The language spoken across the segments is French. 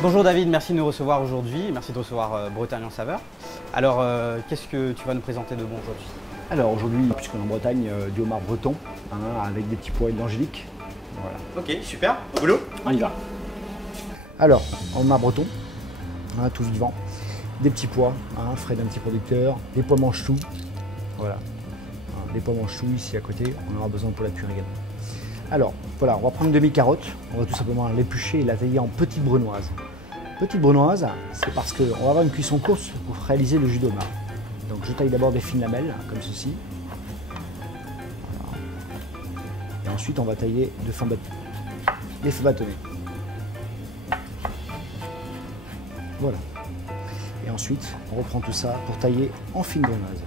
Bonjour David, merci de nous recevoir aujourd'hui, merci de recevoir Bretagne en saveur. Alors, qu'est-ce que tu vas nous présenter de bon aujourd'hui? Alors aujourd'hui, puisqu'on est en Bretagne, du homard breton, hein, avec des petits pois et de l'angélique. Voilà. Ok, super, au boulot. On y va. Alors, homard breton, hein, tout vivant, des petits pois, hein, frais d'un petit producteur, des pois mange-tout, voilà. Hein, des pois mange-tout ici à côté, on aura besoin pour la cuire également. Alors, voilà, on va prendre une demi-carotte, on va tout simplement l'éplucher et la tailler en petites brunoises. Petite brunoise, c'est parce qu'on va avoir une cuisson courte pour réaliser le jus d'homard. Donc je taille d'abord des fines lamelles, comme ceci. Voilà. Et ensuite on va tailler des feux bâtonnets. Voilà. Et ensuite on reprend tout ça pour tailler en fines brunoises.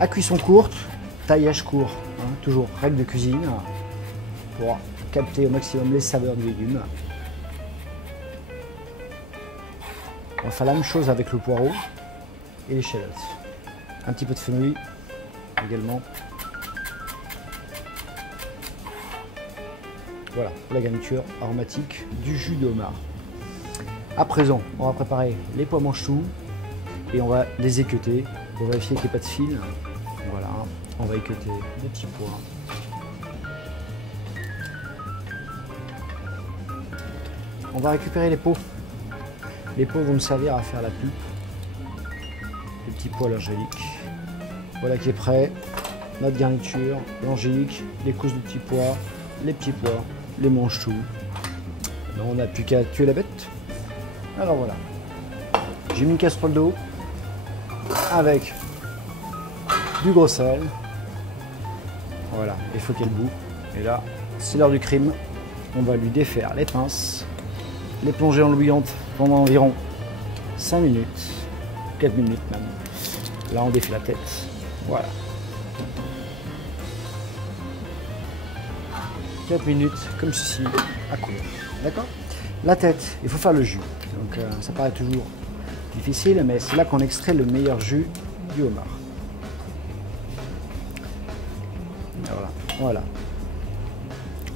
À cuisson courte, taillage court, hein, toujours règle de cuisine, pour capter au maximum les saveurs du légume. On va faire la même chose avec le poireau et l'échalote. Un petit peu de fenouil également. Voilà, pour la garniture aromatique du jus de homard. À présent, on va préparer les pois mange-tout et on va les équeuter pour vérifier qu'il n'y ait pas de fil. Voilà, on va équeuter les petits pois. On va récupérer les peaux. Les peaux vont nous servir à faire la pulpe. Les petits pois à l'angélique. Voilà qui est prêt. Notre garniture, l'angélique, les cousses de petits pois, les petits pois, les mange-tout. On n'a plus qu'à tuer la bête. Alors voilà. J'ai mis une casserole d'eau avec du gros sel. Voilà, il faut qu'elle bout. Et là, c'est l'heure du crime. On va lui défaire les pinces, les plonger en l'eau bouillante pendant environ 5 minutes, 4 minutes même. Là, on défait la tête. Voilà. 4 minutes, comme ceci, à couvert. D'accord? La tête, il faut faire le jus. Donc, ça paraît toujours difficile, mais c'est là qu'on extrait le meilleur jus du homard. Voilà. Voilà.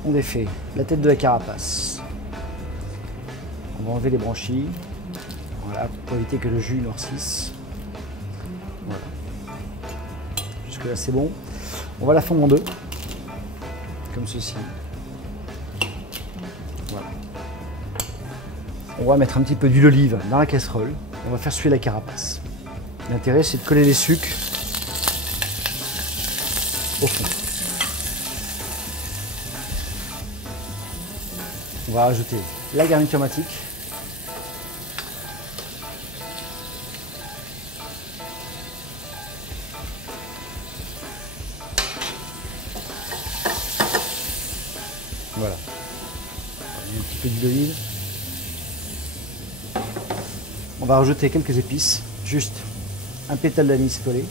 On défait la tête de la carapace. On va enlever les branchies, voilà, pour éviter que le jus noircisse. Voilà. Jusque là c'est bon. On va la fondre en deux, comme ceci. Voilà. On va mettre un petit peu d'huile d'olive dans la casserole. On va faire suer la carapace. L'intérêt c'est de coller les sucres au fond. On va rajouter la garniture matique. Voilà. Un petit peu d'huile d'olive. On va rajouter quelques épices. Juste un pétale d'anis collé.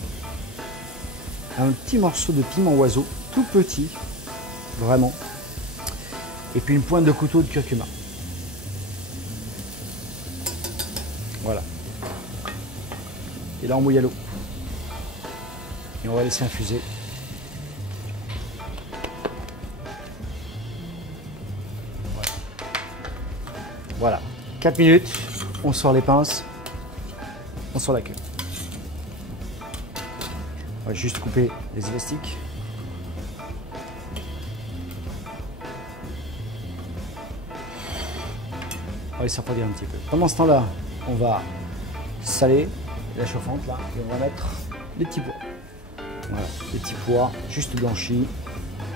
Un petit morceau de piment oiseau, tout petit. Vraiment. Et puis une pointe de couteau de curcuma. Voilà. Et là on mouille à l'eau. Et on va laisser infuser. Voilà. 4 minutes, on sort les pinces, on sort la queue. On va juste couper les élastiques. On va les refroidir un petit peu. Pendant ce temps-là, on va saler la chauffante là et on va mettre les petits pois. Voilà, les petits pois juste blanchis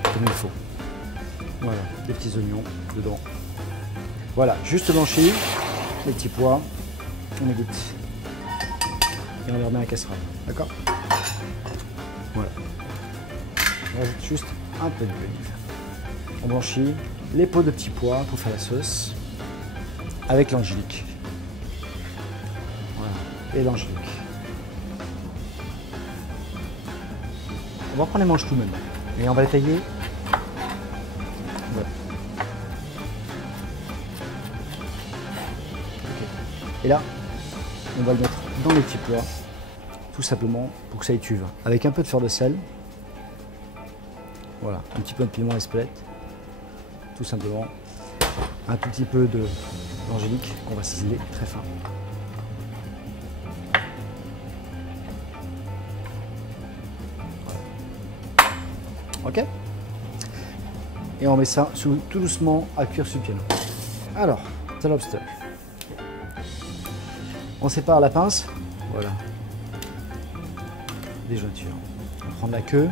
comme il faut. Voilà, des petits oignons dedans. Voilà, juste blanchis, les petits pois, on égoutte et on les remet à la casserole. D'accord? Voilà. On rajoute juste un peu d'huile d'olive. On blanchit les peaux de petits pois pour faire la sauce avec l'angélique. Voilà, et l'angélique. On va prendre les mange-tout maintenant et on va les tailler. Voilà. Okay. Et là, on va le mettre dans les petits pois tout simplement pour que ça étuve. Avec un peu de fleur de sel. Voilà, un petit peu de piment Espelette. Tout simplement. Un tout petit peu d'angélique qu'on va ciseler très fin. Ok. Et on met ça tout doucement à cuire sur le piano. Alors, c'est lobster. On sépare la pince. Voilà. Des jointures. On prend la queue.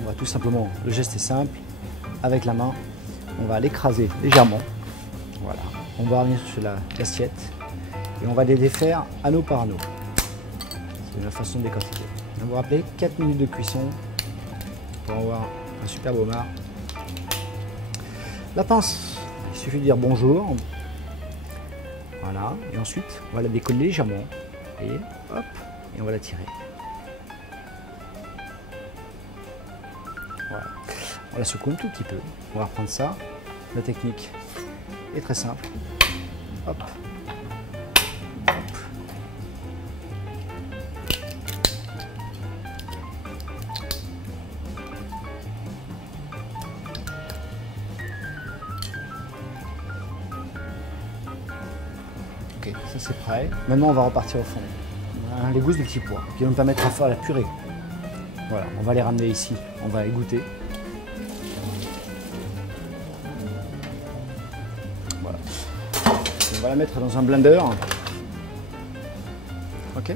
On va tout simplement, le geste est simple. Avec la main, on va l'écraser légèrement. Voilà. On va revenir sur l'assiette. Et on va les défaire anneau par anneau. C'est la façon de décortiquer. Vous vous rappelez, 4 minutes de cuisson pour avoir un superbe homard. La pince, il suffit de dire bonjour. Voilà, et ensuite on va la décoller légèrement et hop, et on va la tirer. Voilà, on la secoue un tout petit peu. On va reprendre ça. La technique est très simple. Hop, hop. Ok, ça c'est prêt. Maintenant on va repartir au fond. On a les gousses de petits pois qui vont nous permettre de faire la purée. Voilà, on va les ramener ici, on va égoutter. Voilà. On va la mettre dans un blender. Ok.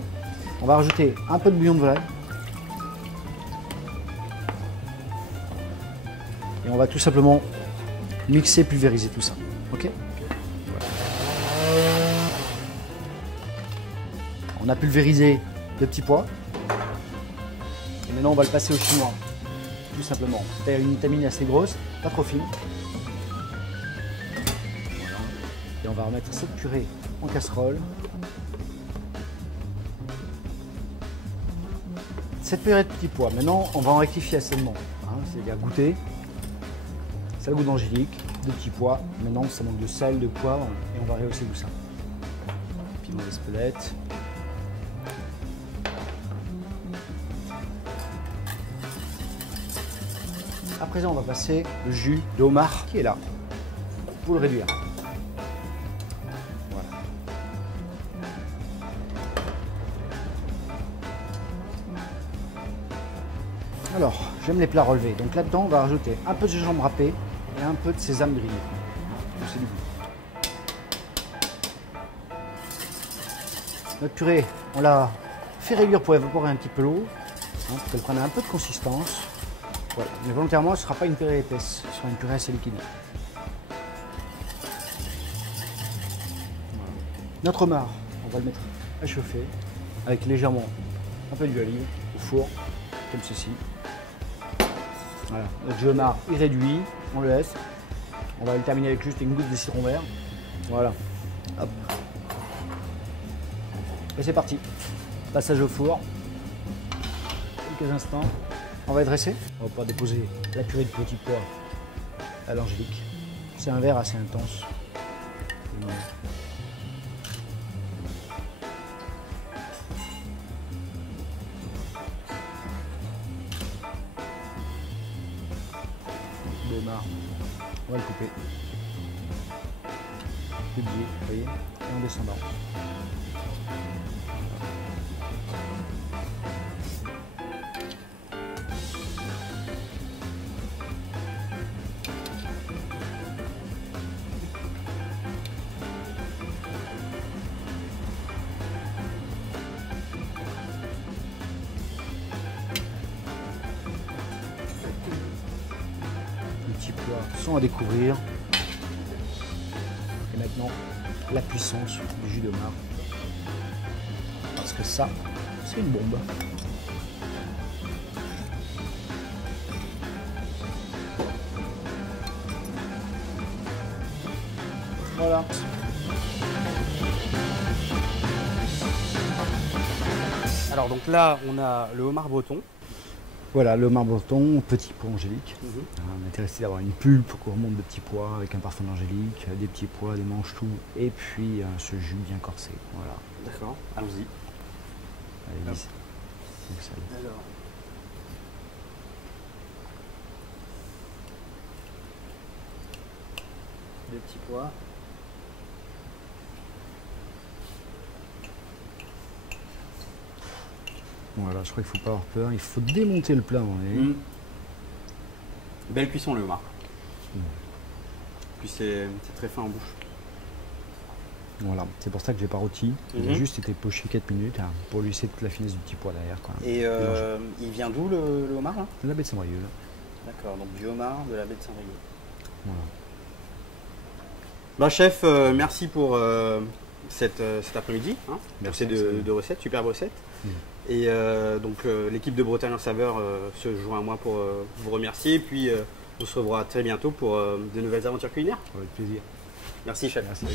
On va rajouter un peu de bouillon de volaille. Et on va tout simplement mixer, pulvériser tout ça. Ok. On a pulvérisé le petit pois. Et maintenant, on va le passer au chinois. Tout simplement. C'est une étamine assez grosse, pas trop fine. Voilà. Et on va remettre cette purée en casserole. Cette purée de petits pois, maintenant, on va en rectifier assaisonnement. C'est-à-dire goûter. Ça a le goût d'angélique, de petits pois. Maintenant, ça manque de sel, de poivre. Et on va rehausser tout ça. Piment d'Espelette. À présent, on va passer le jus de homard qui est là pour le réduire. Voilà. Alors, j'aime les plats relevés. Donc là-dedans, on va rajouter un peu de gingembre râpé et un peu de sésame grillé. C'est du goût. Notre purée, on l'a fait réduire pour évaporer un petit peu l'eau, pour qu'elle prenne un peu de consistance. Voilà. Mais volontairement, ce ne sera pas une purée épaisse, ce sera une purée assez liquide. Voilà. Notre homard, on va le mettre à chauffer avec légèrement un peu d'huile d'olive au four, comme ceci. Voilà. Notre jus homard est réduit, on le laisse. On va le terminer avec juste une goutte de citron vert. Voilà. Hop. Et c'est parti. Passage au four. Quelques instants. On va dresser. On va pouvoir déposer la purée de petits pois à l'angélique. C'est un verre assez intense. Le homard, on va le couper. Publier, vous voyez, et en descendant. Sont à découvrir. Et maintenant, la puissance du jus de homard. Parce que ça, c'est une bombe. Voilà. Alors donc là, on a le homard breton. Voilà, le homard breton, petit pois angélique. On est intéressé d'avoir une pulpe qu'on remonte de petits pois avec un parfum d'angélique, des petits pois, des mange-tout, et puis ce jus bien corsé. Voilà. D'accord, allons-y. Allez, Donc, ça y est. Alors. Deux petits pois. Voilà, je crois qu'il ne faut pas avoir peur. Il faut démonter le plat. Belle cuisson le homard. Puis c'est très fin en bouche. Voilà, c'est pour ça que j'ai pas rôti. Il a juste été poché 4 minutes hein, pour lui laisser toute la finesse du petit pois derrière. Quand même. Et il vient d'où le homard là? De la baie de Saint-Brieuc. D'accord, donc du homard de la baie de Saint-Brieuc. Voilà. Bah, chef, merci pour cet après-midi. Hein, merci pour ces deux recettes, superbes recettes. Et donc l'équipe de Bretagne en saveur se joint à moi pour vous remercier. Et puis on se revoit très bientôt pour de nouvelles aventures culinaires. Avec plaisir. Merci chef. Merci.